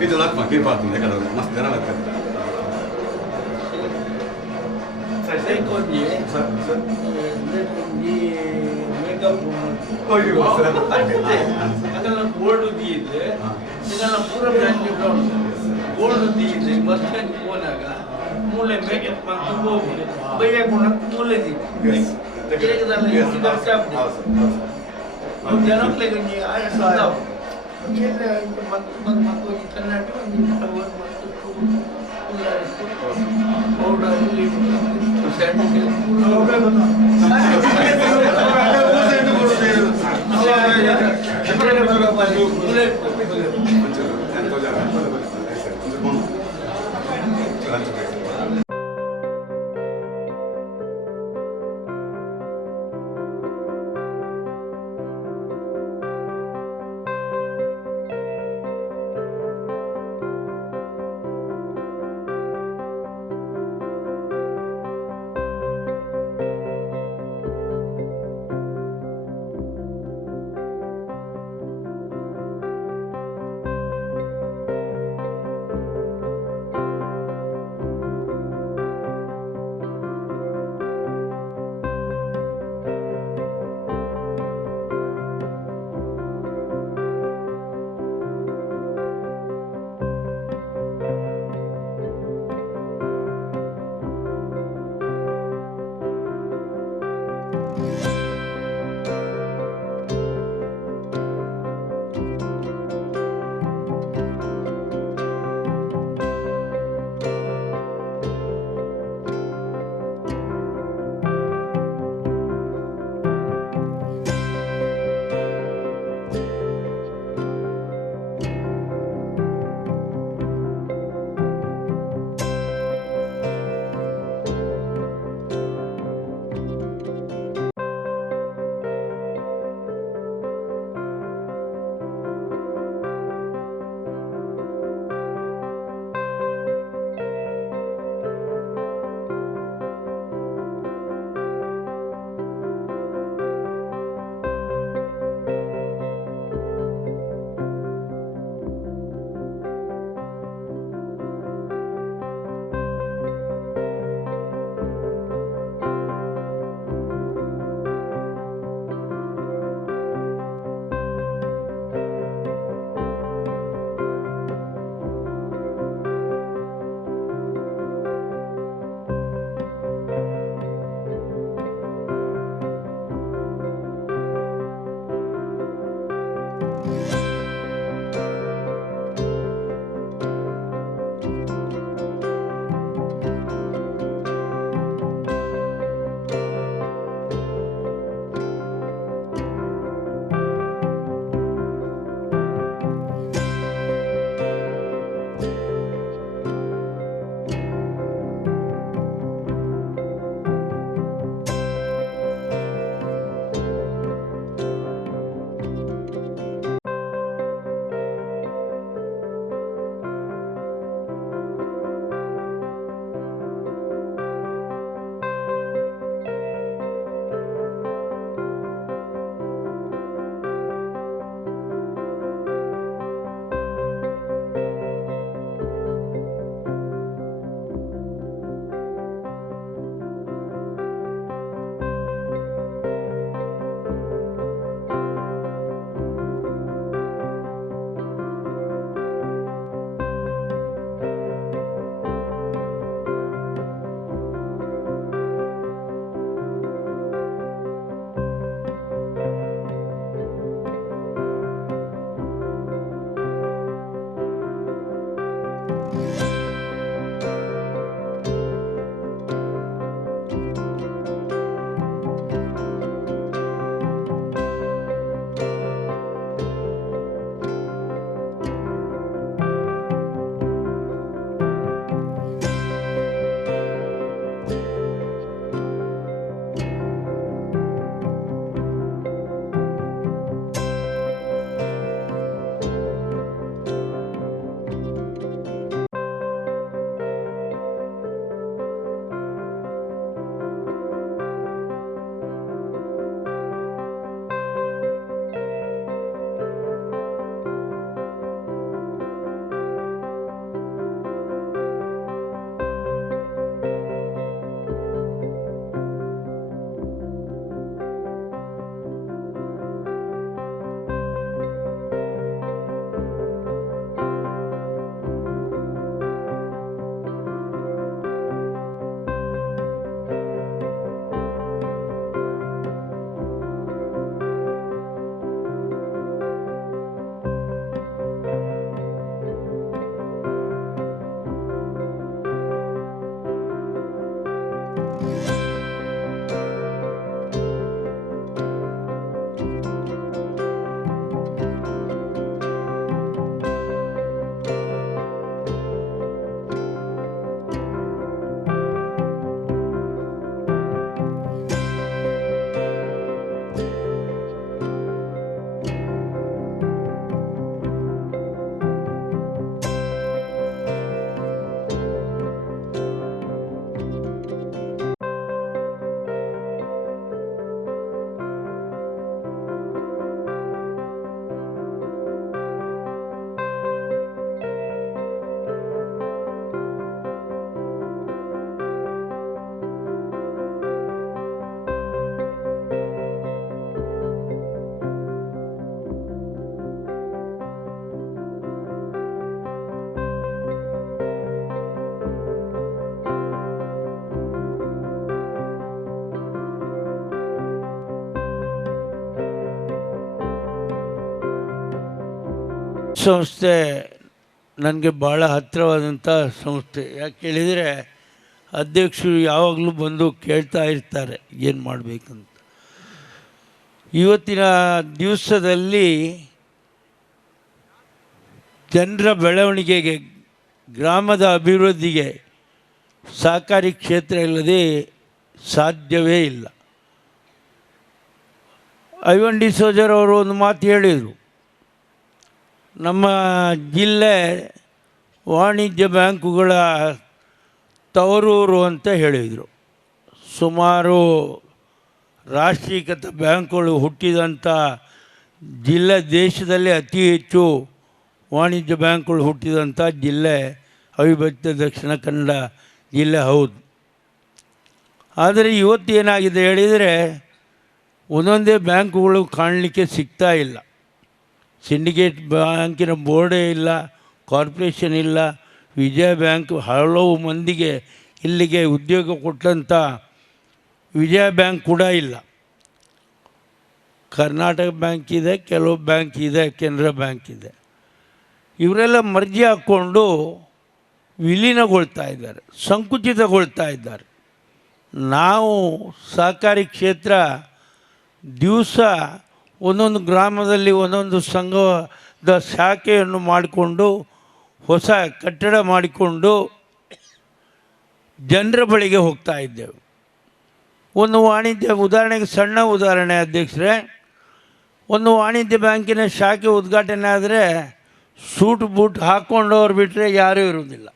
Itu lakma kipaatun ekana masti terävättä. Secondi, di megaphone. Oye, ಅದೆಲ್ಲ gold ಇದೆ ಇದೆಲ್ಲ ಪೂರ ಬ್ರ್ಯಾಂಡ್ ಗೋಲ್ಡ್ ಇದೆ ಮತ್ತೆ ಹೋದಾಗ ಮೂಲೆ ಮೇಕಪ್ ಅಂತ ಹೋಗಿ ಬೈಯ ಗುಣ ಮೂಲೆ ಜನಕ್ಕೆ ಆಯಸ್ಸಾವ್ ಮತ್ತು ಕನ್ನಡ ಸಂಸ್ಥೆ ನನಗೆ ಭಾಳ ಹತ್ತಿರವಾದಂಥ ಸಂಸ್ಥೆ. ಯಾಕೆ ಹೇಳಿದರೆ ಅಧ್ಯಕ್ಷರು ಯಾವಾಗಲೂ ಬಂದು ಕೇಳ್ತಾ ಇರ್ತಾರೆ ಏನು ಮಾಡಬೇಕಂತ. ಇವತ್ತಿನ ದಿವಸದಲ್ಲಿ ಜನರ ಬೆಳವಣಿಗೆಗೆ, ಗ್ರಾಮದ ಅಭಿವೃದ್ಧಿಗೆ ಸಹಕಾರಿ ಕ್ಷೇತ್ರ ಇಲ್ಲದೆ ಸಾಧ್ಯವೇ ಇಲ್ಲ. ಐವನ್ ಡಿಸೋಜರವರು ಒಂದು ಮಾತು ಹೇಳಿದರು, ನಮ್ಮ ಜಿಲ್ಲೆ ವಾಣಿಜ್ಯ ಬ್ಯಾಂಕುಗಳ ತವರೂರು ಅಂತ ಹೇಳಿದರು. ಸುಮಾರು ರಾಷ್ಟ್ರೀಕೃತ ಬ್ಯಾಂಕುಗಳು ಹುಟ್ಟಿದಂಥ ಜಿಲ್ಲೆ, ದೇಶದಲ್ಲಿ ಅತಿ ಹೆಚ್ಚು ವಾಣಿಜ್ಯ ಬ್ಯಾಂಕುಗಳು ಹುಟ್ಟಿದಂಥ ಜಿಲ್ಲೆ ಅವಿಭಜಿತ ದಕ್ಷಿಣ ಕನ್ನಡ ಜಿಲ್ಲೆ ಹೌದು. ಆದರೆ ಇವತ್ತು ಏನಾಗಿದೆ ಹೇಳಿದರೆ ಒಂದೊಂದೇ ಬ್ಯಾಂಕುಗಳು ಕಾಣಲಿಕ್ಕೆ ಸಿಗ್ತಾ ಇಲ್ಲ. ಸಿಂಡಿಕೇಟ್ ಬ್ಯಾಂಕಿನ ಬೋರ್ಡೇ ಇಲ್ಲ, ಕಾರ್ಪೊರೇಷನ್ ಇಲ್ಲ. ವಿಜಯ ಬ್ಯಾಂಕ್ ಹಲವು ಮಂದಿಗೆ ಇಲ್ಲಿಗೆ ಉದ್ಯೋಗ ಕೊಟ್ಟಂಥ ವಿಜಯ ಬ್ಯಾಂಕ್ ಕೂಡ ಇಲ್ಲ. ಕರ್ನಾಟಕ ಬ್ಯಾಂಕ್ ಇದೆ, ಕೆಲವು ಬ್ಯಾಂಕ್ ಇದೆ, ಕೆನರಾ ಬ್ಯಾಂಕ್ ಇದೆ. ಇವರೆಲ್ಲ ಮರ್ಜಿ ಹಾಕ್ಕೊಂಡು ವಿಲೀನಗೊಳ್ತಾ ಇದ್ದಾರೆ, ಸಂಕುಚಿತಗೊಳ್ತಾ ಇದ್ದಾರೆ. ನಾವು ಸಹಕಾರಿ ಕ್ಷೇತ್ರ ದಿವಸ ಒಂದೊಂದು ಗ್ರಾಮದಲ್ಲಿ ಒಂದೊಂದು ಸಂಘದ ಶಾಖೆಯನ್ನು ಮಾಡಿಕೊಂಡು ಹೊಸ ಕಟ್ಟಡ ಮಾಡಿಕೊಂಡು ಜನರ ಬಳಿಗೆ ಹೋಗ್ತಾ ಇದ್ದೆವು. ಒಂದು ವಾಣಿಜ್ಯ ಉದಾಹರಣೆಗೆ, ಸಣ್ಣ ಉದಾಹರಣೆ ಅಧ್ಯಕ್ಷರೇ, ಒಂದು ವಾಣಿಜ್ಯ ಬ್ಯಾಂಕಿನ ಶಾಖೆ ಉದ್ಘಾಟನೆ ಆದರೆ ಸೂಟ್ ಬೂಟ್ ಹಾಕ್ಕೊಂಡವ್ರು ಬಿಟ್ಟರೆ ಯಾರೂ ಇರುವುದಿಲ್ಲ.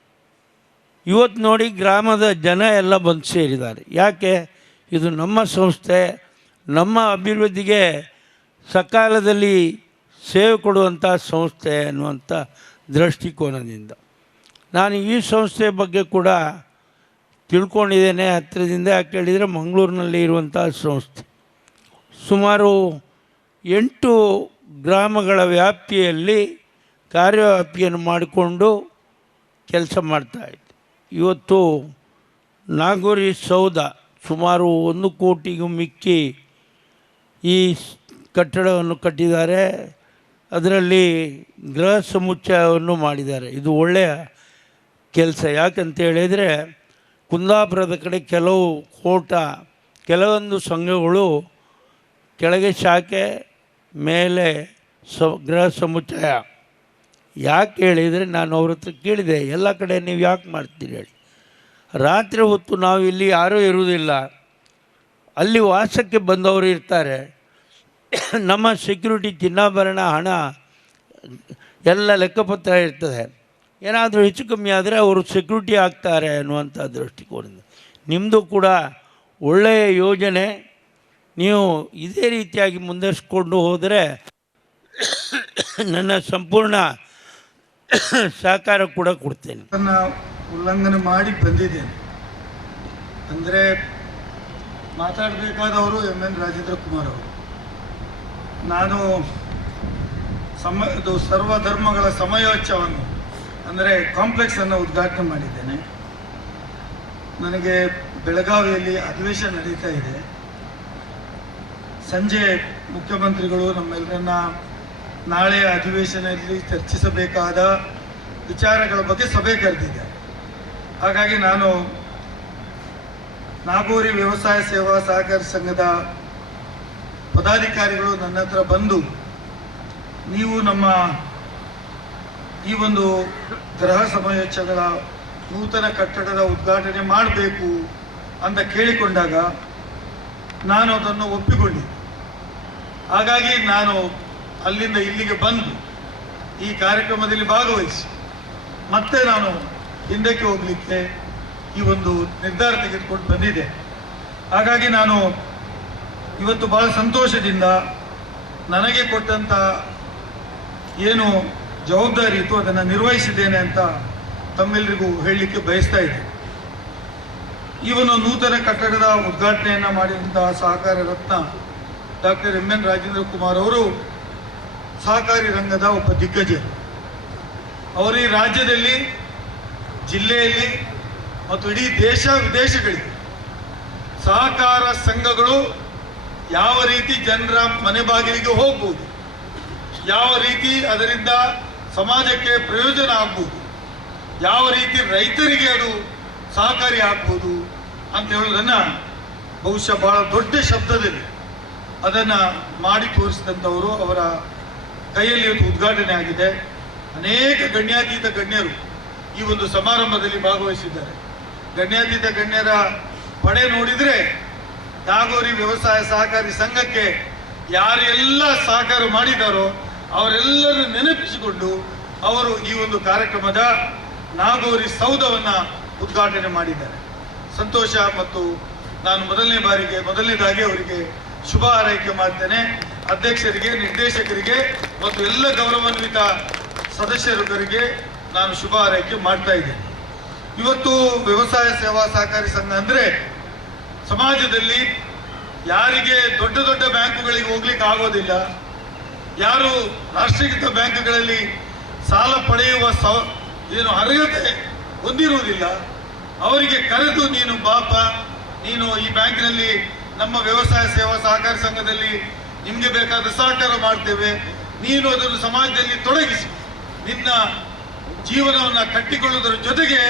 ಇವತ್ತು ನೋಡಿ ಗ್ರಾಮದ ಜನ ಎಲ್ಲ ಬಂದು ಸೇರಿದ್ದಾರೆ. ಯಾಕೆ? ಇದು ನಮ್ಮ ಸಂಸ್ಥೆ, ನಮ್ಮ ಅಭಿವೃದ್ಧಿಗೆ ಸಕಾಲದಲ್ಲಿ ಸೇವೆ ಕೊಡುವಂಥ ಸಂಸ್ಥೆ ಅನ್ನುವಂಥ ದೃಷ್ಟಿಕೋನದಿಂದ ನಾನು ಈ ಸಂಸ್ಥೆ ಬಗ್ಗೆ ಕೂಡ ತಿಳ್ಕೊಂಡಿದ್ದೇನೆ ಹತ್ತಿರದಿಂದ. ಯಾಕೆ ಹೇಳಿದರೆ ಮಂಗಳೂರಿನಲ್ಲಿ ಇರುವಂಥ ಸಂಸ್ಥೆ ಸುಮಾರು 8 ಗ್ರಾಮಗಳ ವ್ಯಾಪ್ತಿಯಲ್ಲಿ ಕಾರ್ಯವ್ಯಾಪ್ತಿಯನ್ನು ಮಾಡಿಕೊಂಡು ಕೆಲಸ ಮಾಡ್ತಾಯಿದ್ದೆ. ಇವತ್ತು ನಾಗೋರಿ ಸೌಧ ಸುಮಾರು 1 ಕೋಟಿಗೂ ಮಿಕ್ಕಿ ಈ ಕಟ್ಟಡವನ್ನು ಕಟ್ಟಿದ್ದಾರೆ. ಅದರಲ್ಲಿ ಗೃಹ ಸಮುಚ್ಚಯವನ್ನು ಮಾಡಿದ್ದಾರೆ. ಇದು ಒಳ್ಳೆಯ ಕೆಲಸ. ಯಾಕಂತ ಹೇಳಿದರೆ ಕುಂದಾಪುರದ ಕಡೆ ಕೆಲವೊಂದು ಸಂಘಗಳು ಕೆಳಗೆ ಶಾಖೆ, ಮೇಲೆ ಗೃಹ ಸಮುಚ್ಚಯ. ಯಾಕೆ ಹೇಳಿದರೆ ನಾನು ಅವ್ರ ಹತ್ರ ಕೇಳಿದೆ, ಎಲ್ಲ ಕಡೆ ನೀವು ಯಾಕೆ ಮಾಡ್ತೀರಿ ಹೇಳಿ. ರಾತ್ರಿ ಹೊತ್ತು ನಾವು ಇಲ್ಲಿ ಯಾರೂ ಇರುವುದಿಲ್ಲ, ಅಲ್ಲಿ ವಾಸಕ್ಕೆ ಬಂದವರು ಇರ್ತಾರೆ. ನಮ್ಮ ಸೆಕ್ಯೂರಿಟಿ, ಚಿನ್ನಾಭರಣ, ಹಣ ಎಲ್ಲ ಲೆಕ್ಕಪತ್ರ ಇರ್ತದೆ. ಏನಾದರೂ ಹೆಚ್ಚು ಕಮ್ಮಿ ಆದರೆ ಅವರು ಸೆಕ್ಯೂರಿಟಿ ಆಗ್ತಾರೆ ಅನ್ನುವಂಥ ದೃಷ್ಟಿಕೋನದಿಂದ ನಿಮ್ಮದು ಕೂಡ ಒಳ್ಳೆಯ ಯೋಜನೆ. ನೀವು ಇದೇ ರೀತಿಯಾಗಿ ಮುಂದುವರಿಸ್ಕೊಂಡು ಹೋದರೆ ನನ್ನ ಸಂಪೂರ್ಣ ಸಹಕಾರ ಕೂಡ ಕೊಡ್ತೇನೆ. ಅದನ್ನು ಉಲ್ಲಂಘನೆ ಮಾಡಿ ಬಂದಿದ್ದೇನೆ. ಅಂದರೆ ಮಾತಾಡಬೇಕಾದವರು ಎನ್ ರಾಜೇಂದ್ರ ಕುಮಾರ್ ಅವರು. ನಾನು ಸರ್ವಧರ್ಮಗಳ ಸಮಯೋಚ್ಚವನ್ನು ಅಂದರೆ ಕಾಂಪ್ಲೆಕ್ಸನ್ನು ಉದ್ಘಾಟನೆ ಮಾಡಿದ್ದೇನೆ. ನನಗೆ ಬೆಳಗಾವಿಯಲ್ಲಿ ಅಧಿವೇಶನ ನಡೀತಾ ಇದೆ. ಸಂಜೆ ಮುಖ್ಯಮಂತ್ರಿಗಳು ನಮ್ಮೆಲ್ಲರನ್ನ ನಾಳೆಯ ಅಧಿವೇಶನದಲ್ಲಿ ಚರ್ಚಿಸಬೇಕಾದ ವಿಚಾರಗಳ ಬಗ್ಗೆ ಸಭೆ ಕರೆದಿದ್ದಾರೆ. ಹಾಗಾಗಿ ನಾನು ನಾಗೋರಿ ವ್ಯವಸಾಯ ಸೇವಾ ಸಹಕಾರಿ ಸಂಘದ ಪದಾಧಿಕಾರಿಗಳು ನನ್ನ ಹತ್ರ ಬಂದು, ನೀವು ನಮ್ಮ ಈ ಒಂದು ಗೃಹ ಸಮಯೋಚ್ಚಗಳ ನೂತನ ಕಟ್ಟಡದ ಉದ್ಘಾಟನೆ ಮಾಡಬೇಕು ಅಂತ ಕೇಳಿಕೊಂಡಾಗ ನಾನು ಅದನ್ನು ಒಪ್ಪಿಕೊಂಡಿದ್ದೆ. ಹಾಗಾಗಿ ನಾನು ಅಲ್ಲಿಂದ ಇಲ್ಲಿಗೆ ಬಂದು ಈ ಕಾರ್ಯಕ್ರಮದಲ್ಲಿ ಭಾಗವಹಿಸಿ ಮತ್ತೆ ನಾನು ಹಿಂದಕ್ಕೆ ಹೋಗಲಿಕ್ಕೆ ಈ ಒಂದು ನಿರ್ಧಾರ ತೆಗೆದುಕೊಂಡು ಬಂದಿದೆ. ಹಾಗಾಗಿ ನಾನು ಇವತ್ತು ಭಾಳ ಸಂತೋಷದಿಂದ ನನಗೆ ಕೊಟ್ಟಂಥ ಏನು ಜವಾಬ್ದಾರಿ ಇತ್ತು ಅದನ್ನು ನಿರ್ವಹಿಸಿದ್ದೇನೆ ಅಂತ ತಮ್ಮೆಲ್ಲರಿಗೂ ಹೇಳಲಿಕ್ಕೆ ಬಯಸ್ತಾ ಇದ್ದೇನೆ. ಈ ಒಂದು ನೂತನ ಕಟ್ಟಡದ ಉದ್ಘಾಟನೆಯನ್ನು ಮಾಡಿದಂತಹ ಸಹಕಾರ ರತ್ನ ಡಾಕ್ಟರ್ ಎನ್ ರಾಜೇಂದ್ರ ಕುಮಾರ್ ಅವರು ಸಹಕಾರಿ ರಂಗದ ಒಬ್ಬ ದಿಗ್ಗಜರು. ಅವರು ಈ ರಾಜ್ಯದಲ್ಲಿ, ಜಿಲ್ಲೆಯಲ್ಲಿ ಮತ್ತು ಇಡೀ ದೇಶ ವಿದೇಶಗಳಿಗೆ ಸಹಕಾರ ಸಂಘಗಳು ಯಾವ ರೀತಿ ಜನರ ಮನೆ ಬಾಗಿಲಿಗೆ ಹೋಗ್ಬೋದು, ಯಾವ ರೀತಿ ಅದರಿಂದ ಸಮಾಜಕ್ಕೆ ಪ್ರಯೋಜನ ಆಗ್ಬೋದು, ಯಾವ ರೀತಿ ರೈತರಿಗೆ ಅದು ಸಹಕಾರಿ ಆಗ್ಬೋದು ಅಂತ ಹೇಳೋದನ್ನು ಬಹುಶಃ ಬಹಳ ದೊಡ್ಡ ಶಬ್ದದಲ್ಲಿ ಅದನ್ನು ಮಾಡಿ ತೋರಿಸಿದಂಥವರು. ಅವರ ಕೈಯಲ್ಲಿ ಇವತ್ತು ಉದ್ಘಾಟನೆ ಆಗಿದೆ. ಅನೇಕ ಗಣ್ಯಾತೀತ ಗಣ್ಯರು ಈ ಒಂದು ಸಮಾರಂಭದಲ್ಲಿ ಭಾಗವಹಿಸಿದ್ದಾರೆ. ಗಣ್ಯಾತೀತ ಗಣ್ಯರ ಪಡೆ ನೋಡಿದರೆ ನಾಗೋರಿ ವ್ಯವಸಾಯ ಸಹಕಾರಿ ಸಂಘಕ್ಕೆ ಯಾರೆಲ್ಲ ಸಹಕಾರ ಮಾಡಿದಾರೋ ಅವರೆಲ್ಲರೂ ನೆನಪಿಸಿಕೊಂಡು ಅವರು ಈ ಒಂದು ಕಾರ್ಯಕ್ರಮದ ನಾಗೋರಿ ಸೌಧವನ್ನು ಉದ್ಘಾಟನೆ ಮಾಡಿದ್ದಾರೆ. ಸಂತೋಷ. ಮತ್ತು ನಾನು ಮೊದಲನೇದಾಗಿ ಅವರಿಗೆ ಶುಭ ಹಾರೈಕೆ ಮಾಡ್ತೇನೆ. ಅಧ್ಯಕ್ಷರಿಗೆ, ನಿರ್ದೇಶಕರಿಗೆ ಮತ್ತು ಎಲ್ಲ ಗೌರವಾನ್ವಿತ ಸದಸ್ಯರಿಗೆ ನಾನು ಶುಭ ಹಾರೈಕೆ ಮಾಡ್ತಾ ಇದ್ದೇನೆ. ಇವತ್ತು ವ್ಯವಸಾಯ ಸೇವಾ ಸಹಕಾರಿ ಸಂಘ ಅಂದರೆ ಸಮಾಜದಲ್ಲಿ ಯಾರಿಗೆ ದೊಡ್ಡ ದೊಡ್ಡ ಬ್ಯಾಂಕುಗಳಿಗೆ ಹೋಗ್ಲಿಕ್ಕೆ ಆಗೋದಿಲ್ಲ, ಯಾರು ರಾಷ್ಟ್ರೀಕೃತ ಬ್ಯಾಂಕ್ಗಳಲ್ಲಿ ಸಾಲ ಪಡೆಯುವ ಏನು ಅರ್ಹತೆ ಹೊಂದಿರುವುದಿಲ್ಲ, ಅವರಿಗೆ ಕರೆದು ನೀನು ಬಾಪ, ನೀನು ಈ ಬ್ಯಾಂಕಿನಲ್ಲಿ ನಮ್ಮ ವ್ಯವಸಾಯ ಸೇವಾ ಸಹಕಾರಿ ಸಂಘದಲ್ಲಿ ನಿಮಗೆ ಬೇಕಾದ ಸಹಕಾರ ಮಾಡ್ತೇವೆ, ನೀನು ಅದನ್ನು ಸಮಾಜದಲ್ಲಿ ತೊಡಗಿಸಿ ನಿನ್ನ ಜೀವನವನ್ನು ಕಟ್ಟಿಕೊಳ್ಳುವುದರ ಜೊತೆಗೆ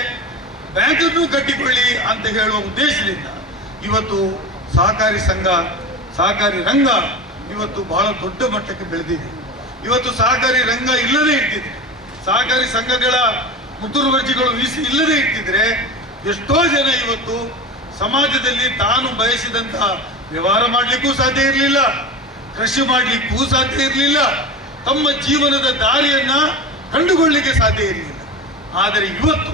ಬ್ಯಾಂಕನ್ನು ಕಟ್ಟಿಕೊಳ್ಳಿ ಅಂತ ಹೇಳುವ ಉದ್ದೇಶದಿಂದ ಇವತ್ತು ಸಹಕಾರಿ ಸಂಘ, ಸಹಕಾರಿ ರಂಗ ಇವತ್ತು ಬಹಳ ದೊಡ್ಡ ಮಟ್ಟಕ್ಕೆ ಬೆಳೆದಿದೆ. ಇವತ್ತು ಸಹಕಾರಿ ರಂಗ ಇಲ್ಲದೆ ಇರ್ತಿದೆ, ಸಹಕಾರಿ ಸಂಘಗಳ ಮುತುವರ್ಜಿಗಳು ಇಲ್ಲದೆ ಇರ್ತಿದ್ರೆ ಎಷ್ಟೋ ಜನ ಇವತ್ತು ಸಮಾಜದಲ್ಲಿ ತಾನು ಬಯಸಿದಂತಹ ವ್ಯವಹಾರ ಮಾಡಲಿಕ್ಕೂ ಸಾಧ್ಯ ಇರಲಿಲ್ಲ, ಕೃಷಿ ಮಾಡಲಿಕ್ಕೂ ಸಾಧ್ಯ ಇರಲಿಲ್ಲ, ತಮ್ಮ ಜೀವನದ ದಾರಿಯನ್ನ ಕಂಡುಕೊಳ್ಳಲಿಕ್ಕೆ ಸಾಧ್ಯ ಇರಲಿಲ್ಲ. ಆದರೆ ಇವತ್ತು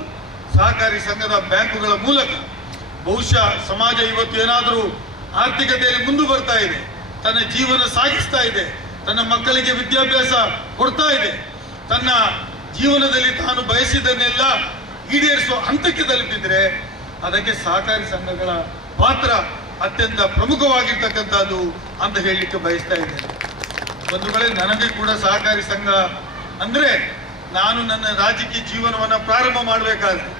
ಸಹಕಾರಿ ಸಂಘದ ಬ್ಯಾಂಕುಗಳ ಮೂಲಕ ಬಹುಶಃ ಸಮಾಜ ಇವತ್ತು ಏನಾದರೂ ಆರ್ಥಿಕತೆಯಲ್ಲಿ ಮುಂದೆ ಬರ್ತಾ ಇದೆ, ತನ್ನ ಜೀವನ ಸಾಗಿಸ್ತಾ ಇದೆ, ತನ್ನ ಮಕ್ಕಳಿಗೆ ವಿದ್ಯಾಭ್ಯಾಸ ಕೊಡ್ತಾ ಇದೆ, ತನ್ನ ಜೀವನದಲ್ಲಿ ತಾನು ಬಯಸಿದ್ದನ್ನೆಲ್ಲ ಈಡೇರಿಸುವ ಹಂತಕ್ಕೆ ತಲುಪಿದ್ರೆ ಅದಕ್ಕೆ ಸಹಕಾರಿ ಸಂಘಗಳ ಪಾತ್ರ ಅತ್ಯಂತ ಪ್ರಮುಖವಾಗಿರ್ತಕ್ಕಂಥದ್ದು ಅಂತ ಹೇಳಲಿಕ್ಕೆ ಬಯಸ್ತಾ ಇದ್ದೇನೆ. ಬಂಧುಗಳೇ, ನನಗೆ ಕೂಡ ಸಹಕಾರಿ ಸಂಘ ಅಂದರೆ ನಾನು ನನ್ನ ರಾಜಕೀಯ ಜೀವನವನ್ನು ಪ್ರಾರಂಭ ಮಾಡಬೇಕಾದ್ರೆ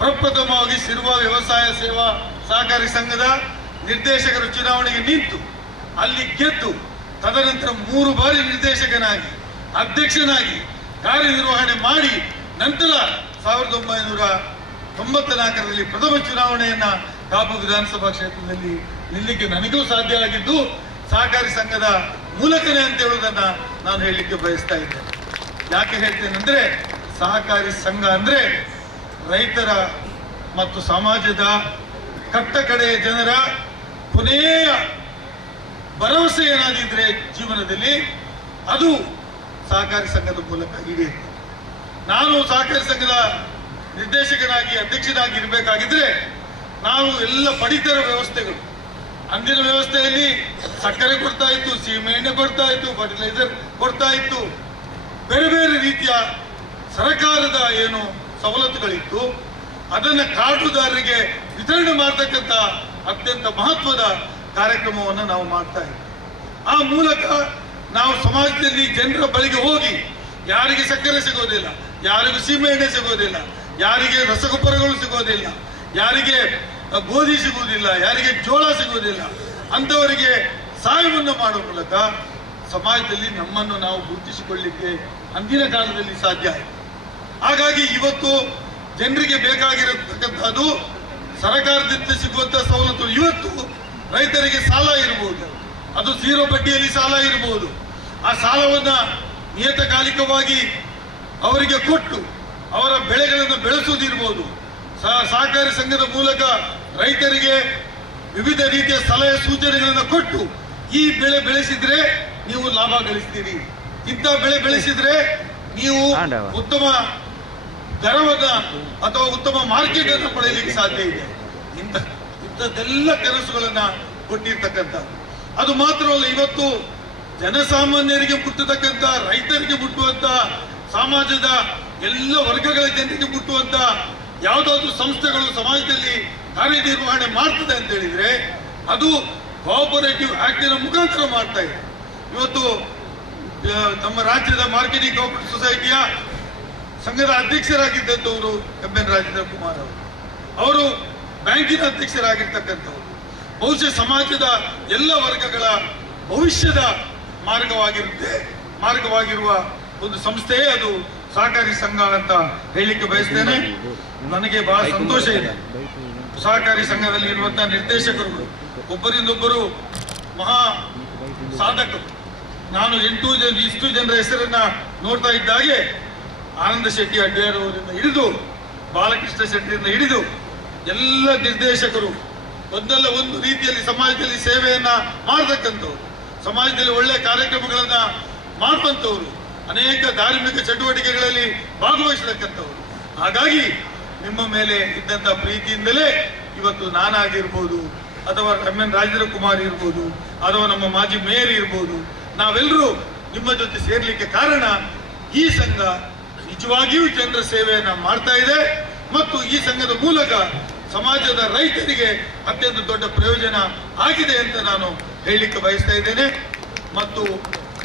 ಪ್ರಪ್ರಥಮವಾಗಿ ಶಿರ್ವ ವ್ಯವಸಾಯ ಸೇವಾ ಸಹಕಾರಿ ಸಂಘದ ನಿರ್ದೇಶಕರ ಚುನಾವಣೆಗೆ ನಿಂತು ಅಲ್ಲಿ ಗೆದ್ದು ತದನಂತರ 3 ಬಾರಿ ನಿರ್ದೇಶಕನಾಗಿ ಅಧ್ಯಕ್ಷನಾಗಿ ಕಾರ್ಯನಿರ್ವಹಣೆ ಮಾಡಿ ನಂತರ 1994ರಲ್ಲಿ ಪ್ರಥಮ ಚುನಾವಣೆಯನ್ನ ಕಾಪು ವಿಧಾನಸಭಾ ಕ್ಷೇತ್ರದಲ್ಲಿ ನಿಲ್ಲಕ್ಕೆ ನನಗೂ ಸಾಧ್ಯ ಆಗಿದ್ದು ಸಹಕಾರಿ ಸಂಘದ ಮೂಲಕನೇ ಅಂತ ಹೇಳುವುದನ್ನ ನಾನು ಹೇಳಲಿಕ್ಕೆ ಬಯಸ್ತಾ ಇದ್ದೇನೆ. ಯಾಕೆ ಹೇಳ್ತೇನೆ ಅಂದ್ರೆ ಸಹಕಾರಿ ಸಂಘ ಅಂದ್ರೆ ರೈತರ ಮತ್ತು ಸಮಾಜದ ಕಟ್ಟಕಡೆಯ ಜನರ ಕೊನೆಯ ಭರವಸೆ ಏನಾದಿದ್ರೆ ಜೀವನದಲ್ಲಿ ಅದು ಸಹಕಾರಿ ಸಂಘದ ಮೂಲಕ ಈಡೇರಿದೆ. ನಾನು ಸಹಕಾರಿ ಸಂಘದ ನಿರ್ದೇಶಕನಾಗಿ ಅಧ್ಯಕ್ಷನಾಗಿ ಇರಬೇಕಾಗಿದ್ರೆ ನಾವು ಎಲ್ಲ ಪಡಿತರ ವ್ಯವಸ್ಥೆಗಳು, ಅಂದಿನ ವ್ಯವಸ್ಥೆಯಲ್ಲಿ ಸಕ್ಕರೆ ಕೊಡ್ತಾ ಇತ್ತು, ಸೀಮೆ ಎಣ್ಣೆ ಕೊಡ್ತಾ ಇತ್ತು, ಫರ್ಟಿಲೈಸರ್ ಕೊಡ್ತಾ ಇತ್ತು, ಬೇರೆ ಬೇರೆ ರೀತಿಯ ಸರ್ಕಾರದ ಏನು ಸವಲತ್ತುಗಳಿತ್ತು ಅದನ್ನು ಕಾರ್ಡುದಾರರಿಗೆ ವಿತರಣೆ ಮಾಡತಕ್ಕಂಥ ಅತ್ಯಂತ ಮಹತ್ವದ ಕಾರ್ಯಕ್ರಮವನ್ನು ನಾವು ಮಾಡ್ತಾ ಇದ್ದೀವಿ. ಆ ಮೂಲಕ ನಾವು ಸಮಾಜದಲ್ಲಿ ಜನರ ಬಳಿಗೆ ಹೋಗಿ ಯಾರಿಗೆ ಸಕ್ಕರೆ ಸಿಗೋದಿಲ್ಲ, ಯಾರಿಗೂ ಸೀಮೆ ಎಣ್ಣೆ ಸಿಗೋದಿಲ್ಲ, ಯಾರಿಗೆ ರಸಗೊಬ್ಬರಗಳು ಸಿಗೋದಿಲ್ಲ, ಯಾರಿಗೆ ಗೋಧಿ ಸಿಗುವುದಿಲ್ಲ, ಯಾರಿಗೆ ಜೋಳ ಸಿಗುವುದಿಲ್ಲ, ಅಂಥವರಿಗೆ ಸಹಾಯವನ್ನು ಮಾಡುವ ಮೂಲಕ ಸಮಾಜದಲ್ಲಿ ನಮ್ಮನ್ನು ನಾವು ಗುರುತಿಸಿಕೊಳ್ಳಲಿಕ್ಕೆ ಅಂದಿನ ಕಾಲದಲ್ಲಿ ಸಾಧ್ಯ ಆಯಿತು. ಹಾಗಾಗಿ ಇವತ್ತು ಜನರಿಗೆ ಬೇಕಾಗಿರತಕ್ಕಂಥದ್ದು ಸರ್ಕಾರದಿಂದ ಸಿಗುವಂತಹ ಸವಲತ್ತು. ಇವತ್ತು ರೈತರಿಗೆ ಸಾಲ ಇರಬಹುದು, ಅದು 0 ಬಡ್ಡಿಯಲ್ಲಿ ಸಾಲ ಇರಬಹುದು. ಆ ಸಾಲವನ್ನ ನಿಯತಕಾಲಿಕವಾಗಿ ಅವರಿಗೆ ಕೊಟ್ಟು ಅವರ ಬೆಳೆಗಳನ್ನು ಬೆಳೆಸುವುದಿರ್ಬೋದು. ಸಹಕಾರಿ ಸಂಘದ ಮೂಲಕ ರೈತರಿಗೆ ವಿವಿಧ ರೀತಿಯ ಸಲಹೆ ಸೂಚನೆಗಳನ್ನು ಕೊಟ್ಟು ಈ ಬೆಳೆ ಬೆಳೆಸಿದ್ರೆ ನೀವು ಲಾಭ ಗಳಿಸ್ತೀರಿ, ಇಂಥ ಬೆಳೆ ಬೆಳೆಸಿದ್ರೆ ನೀವು ಉತ್ತಮ ದರವನ್ನ ಅಥವಾ ಉತ್ತಮ ಮಾರ್ಕೆಟ್ ಅನ್ನು ಪಡೆಯಲಿಕ್ಕೆ ಸಾಧ್ಯ ಇದೆ. ಇಂಥದ್ದೆಲ್ಲ ಕನಸುಗಳನ್ನ ಕೊಟ್ಟಿರ್ತಕ್ಕಂಥ ಅದು ಮಾತ್ರವಲ್ಲ, ಇವತ್ತು ಜನಸಾಮಾನ್ಯರಿಗೆ ಮುಟ್ಟತಕ್ಕಂಥ, ರೈತರಿಗೆ ಮುಟ್ಟುವಂತ, ಸಮಾಜದ ಎಲ್ಲ ವರ್ಗಗಳ ಜನರಿಗೆ ಮುಟ್ಟುವಂತ ಯಾವುದಾದ್ರೂ ಸಂಸ್ಥೆಗಳು ಸಮಾಜದಲ್ಲಿ ಕಾರ್ಯನಿರ್ವಹಣೆ ಮಾಡ್ತದೆ ಅಂತ ಹೇಳಿದ್ರೆ ಅದು ಕೋಆಪರೇಟಿವ್ ಆಕ್ಟಿನ ಮುಖಾಂತರ ಮಾಡ್ತಾ ಇದೆ. ಇವತ್ತು ನಮ್ಮ ರಾಜ್ಯದ ಮಾರ್ಕೆಟಿಂಗ್ ಕೋಆಪರೇಟಿವ್ ಸೊಸೈಟಿಯ ಸಂಘದ ಅಧ್ಯಕ್ಷರಾಗಿದ್ದಂಥವರು ಎಂ.ಎನ್. ರಾಜೇಂದ್ರ ಕುಮಾರ್ ಅವರು ಬ್ಯಾಂಕಿನ ಅಧ್ಯಕ್ಷರಾಗಿರ್ತಕ್ಕಂಥವ್ರು. ಬಹುಶಃ ಸಮಾಜದ ಎಲ್ಲ ವರ್ಗಗಳ ಭವಿಷ್ಯದ ಮಾರ್ಗವಾಗಿರುವ ಒಂದು ಸಂಸ್ಥೆಯೇ ಅದು ಸಹಕಾರಿ ಸಂಘ ಅಂತ ಹೇಳಲಿಕ್ಕೆ ಬಯಸ್ತೇನೆ. ನನಗೆ ಬಹಳ ಸಂತೋಷ ಇದೆ. ಸಹಕಾರಿ ಸಂಘದಲ್ಲಿ ಇರುವಂತಹ ನಿರ್ದೇಶಕರುಗಳು ಒಬ್ಬರಿಂದೊಬ್ಬರು ಮಹಾ ಸಾಧಕರು. ನಾನು ಇಷ್ಟು ಜನರ ಹೆಸರನ್ನ ನೋಡ್ತಾ ಇದ್ದಾಗೆ ಆನಂದ ಶೆಟ್ಟಿ ಅಡ್ಡಿಯಾರ್ ಅವರಿಂದ ಹಿಡಿದು ಬಾಲಕೃಷ್ಣ ಶೆಟ್ಟಿಯಿಂದ ಹಿಡಿದು ಎಲ್ಲ ನಿರ್ದೇಶಕರು ಒಂದಲ್ಲ ಒಂದು ರೀತಿಯಲ್ಲಿ ಸಮಾಜದಲ್ಲಿ ಸೇವೆಯನ್ನ ಮಾಡತಕ್ಕಂಥವ್ರು, ಸಮಾಜದಲ್ಲಿ ಒಳ್ಳೆಯ ಕಾರ್ಯಕ್ರಮಗಳನ್ನ ಮಾಡುವಂಥವ್ರು, ಅನೇಕ ಧಾರ್ಮಿಕ ಚಟುವಟಿಕೆಗಳಲ್ಲಿ ಭಾಗವಹಿಸತಕ್ಕಂಥವ್ರು. ಹಾಗಾಗಿ ನಿಮ್ಮ ಮೇಲೆ ಇದ್ದಂಥ ಪ್ರೀತಿಯಿಂದಲೇ ಇವತ್ತು ನಾನಾಗಿರ್ಬೋದು, ಅಥವಾ ಎಂ.ಎನ್. ರಾಜೇಂದ್ರ ಕುಮಾರ್ ಇರ್ಬೋದು, ಅಥವಾ ನಮ್ಮ ಮಾಜಿ ಮೇಯರ್ ಇರ್ಬೋದು, ನಾವೆಲ್ಲರೂ ನಿಮ್ಮ ಜೊತೆ ಸೇರ್ಲಿಕ್ಕೆ ಕಾರಣ ಈ ಸಂಘ ನಿಜವಾಗಿಯೂ ಜನರ ಸೇವೆಯನ್ನ ಮಾಡ್ತಾ ಇದೆ ಮತ್ತು ಈ ಸಂಘದ ಮೂಲಕ ಸಮಾಜದ ರೈತರಿಗೆ ಅತ್ಯಂತ ದೊಡ್ಡ ಪ್ರಯೋಜನ ಆಗಿದೆ ಅಂತ ನಾನು ಹೇಳಲಿಕ್ಕೆ ಬಯಸ್ತಾ ಇದ್ದೇನೆ. ಮತ್ತು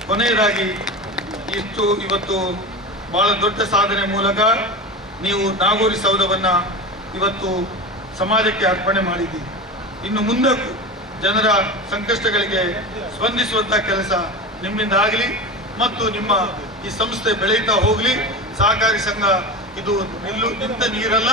ಕೊನೆಯದಾಗಿ ಇವತ್ತು ಬಹಳ ದೊಡ್ಡ ಸಾಧನೆ ಮೂಲಕ ನೀವು ನಾಗೋರಿ ಸೌಧವನ್ನ ಇವತ್ತು ಸಮಾಜಕ್ಕೆ ಅರ್ಪಣೆ ಮಾಡಿದ್ದೀರಿ. ಇನ್ನು ಮುಂದಕ್ಕೂ ಜನರ ಸಂಕಷ್ಟಗಳಿಗೆ ಸ್ಪಂದಿಸುವಂತ ಕೆಲಸ ನಿಮ್ಮಿಂದ ಆಗಲಿ ಮತ್ತು ನಿಮ್ಮ ಈ ಸಂಸ್ಥೆ ಬೆಳೆಯುತ್ತಾ ಹೋಗಲಿ. ಸಹಕಾರಿ ಸಂಘ ಇದು ನಿಂತ ನೀರಲ್ಲ,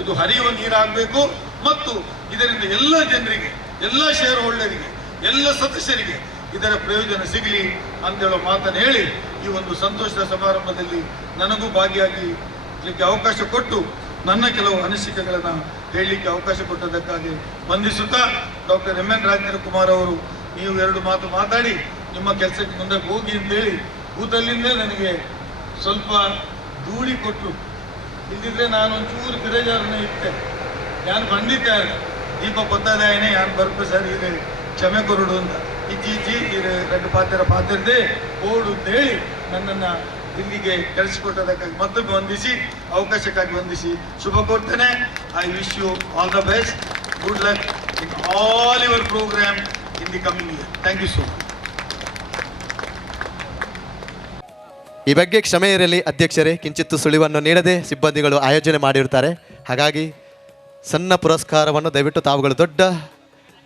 ಇದು ಹರಿಯುವ ನೀರಾಗಬೇಕು ಮತ್ತು ಇದರಿಂದ ಎಲ್ಲ ಜನರಿಗೆ, ಎಲ್ಲ ಶೇರ್ ಹೋಲ್ಡರಿಗೆ, ಎಲ್ಲ ಸದಸ್ಯರಿಗೆ ಇದರ ಪ್ರಯೋಜನ ಸಿಗಲಿ ಅಂತೇಳೋ ಮಾತನ್ನು ಹೇಳಿ ಈ ಒಂದು ಸಂತೋಷದ ಸಮಾರಂಭದಲ್ಲಿ ನನಗೂ ಭಾಗಿಯಾಗಲಿಕ್ಕೆ ಅವಕಾಶ ಕೊಟ್ಟು ನನ್ನ ಕೆಲವು ಅನಿಸಿಕೆಗಳನ್ನು ಹೇಳಲಿಕ್ಕೆ ಅವಕಾಶ ಕೊಟ್ಟದಕ್ಕಾಗಿ ವಂದಿಸುತ್ತಾ, ಡಾಕ್ಟರ್ ಎಂ.ಎನ್. ರಾಜೇಂದ್ರ ಕುಮಾರ್ ಅವರು ನೀವು 2 ಮಾತು ಮಾತಾಡಿ ನಿಮ್ಮ ಕೆಲಸಕ್ಕೆ ಮುಂದೆ ಹೋಗಿ ಅಂತೇಳಿ ಕೂತಲ್ಲಿಂದೇ ನನಗೆ ಸ್ವಲ್ಪ ಧೂಳಿ ಕೊಟ್ಟರು. ಇಲ್ದಿದ್ರೆ ನಾನು ಒಂಚೂರು ಗಿರಿಜಾರನೇ ಇತ್ತೆ, ಯಾನು ಖಂಡಿತ ದೀಪ ಪೊತ್ತಾದಾಯನೇ ಯಾನು ಬರ್ಪ ಸರ್ ಇದು ಕ್ಷಮೆ ಕೊರಡು ಅಂತ ಇಜ್ಜಿ ಇದು 2 ಪಾತ್ರದೇ ಓಡು ಅಂತೇಳಿ ನನ್ನನ್ನು ಇಲ್ಲಿಗೆ ಕಳಿಸಿಕೊಟ್ಟದಕ್ಕಾಗಿ ಮತ್ತೊಮ್ಮೆ ವಂದಿಸಿ, ಅವಕಾಶಕ್ಕಾಗಿ ವಂದಿಸಿ ಶುಭ ಕೋರ್ತೇನೆ. I wish you all the best, good luck in all your programme in the coming year. Thank you so much. ಈ ಬಗ್ಗೆ ಕ್ಷಮೆ ಇರಲಿ ಅಧ್ಯಕ್ಷರೇ, ಕಿಂಚಿತ್ತು ಸುಳಿವನ್ನು ನೀಡದೆ ಸಿಬ್ಬಂದಿಗಳು ಆಯೋಜನೆ ಮಾಡಿರ್ತಾರೆ. ಹಾಗಾಗಿ ಸಣ್ಣ ಪುರಸ್ಕಾರವನ್ನು ದಯವಿಟ್ಟು ತಾವುಗಳು ದೊಡ್ಡ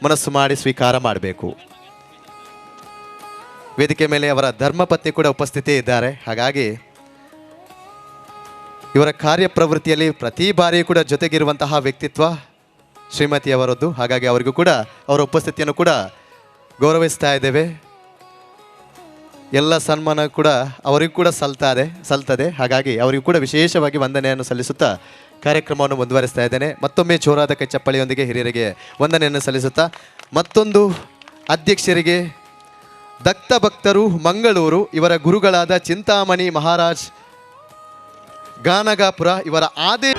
ಮನಸ್ಸು ಮಾಡಿ ಸ್ವೀಕಾರ ಮಾಡಬೇಕು. ವೇದಿಕೆ ಮೇಲೆ ಅವರ ಧರ್ಮಪತ್ನಿ ಕೂಡ ಉಪಸ್ಥಿತಿ ಇದ್ದಾರೆ. ಹಾಗಾಗಿ ಇವರ ಕಾರ್ಯಪ್ರವೃತ್ತಿಯಲ್ಲಿ ಪ್ರತಿ ಬಾರಿಯೂ ಕೂಡ ಜೊತೆಗಿರುವಂತಹ ವ್ಯಕ್ತಿತ್ವ ಶ್ರೀಮತಿಯವರದ್ದು. ಹಾಗಾಗಿ ಅವರಿಗೂ ಕೂಡ ಅವರ ಉಪಸ್ಥಿತಿಯನ್ನು ಕೂಡ ಗೌರವಿಸ್ತಾ ಇದ್ದೇವೆ. ಎಲ್ಲ ಸನ್ಮಾನ ಕೂಡ ಅವರಿಗೂ ಕೂಡ ಸಲ್ತದೆ. ಹಾಗಾಗಿ ಅವರಿಗೂ ಕೂಡ ವಿಶೇಷವಾಗಿ ವಂದನೆಯನ್ನು ಸಲ್ಲಿಸುತ್ತಾ ಕಾರ್ಯಕ್ರಮವನ್ನು ಮುಂದುವರಿಸ್ತಾ ಇದ್ದೇನೆ. ಮತ್ತೊಮ್ಮೆ ಜೋರಾದ ಕೈ ಚಪ್ಪಳಿಯೊಂದಿಗೆ ಹಿರಿಯರಿಗೆ ವಂದನೆಯನ್ನು ಸಲ್ಲಿಸುತ್ತಾ ಮತ್ತೊಂದು ಅಧ್ಯಕ್ಷರಿಗೆ ದತ್ತ ಭಕ್ತರು ಮಂಗಳೂರು ಇವರ ಗುರುಗಳಾದ ಚಿಂತಾಮಣಿ ಮಹಾರಾಜ್ ಗಾನಗಾಪುರ ಇವರ ಆದೇಶ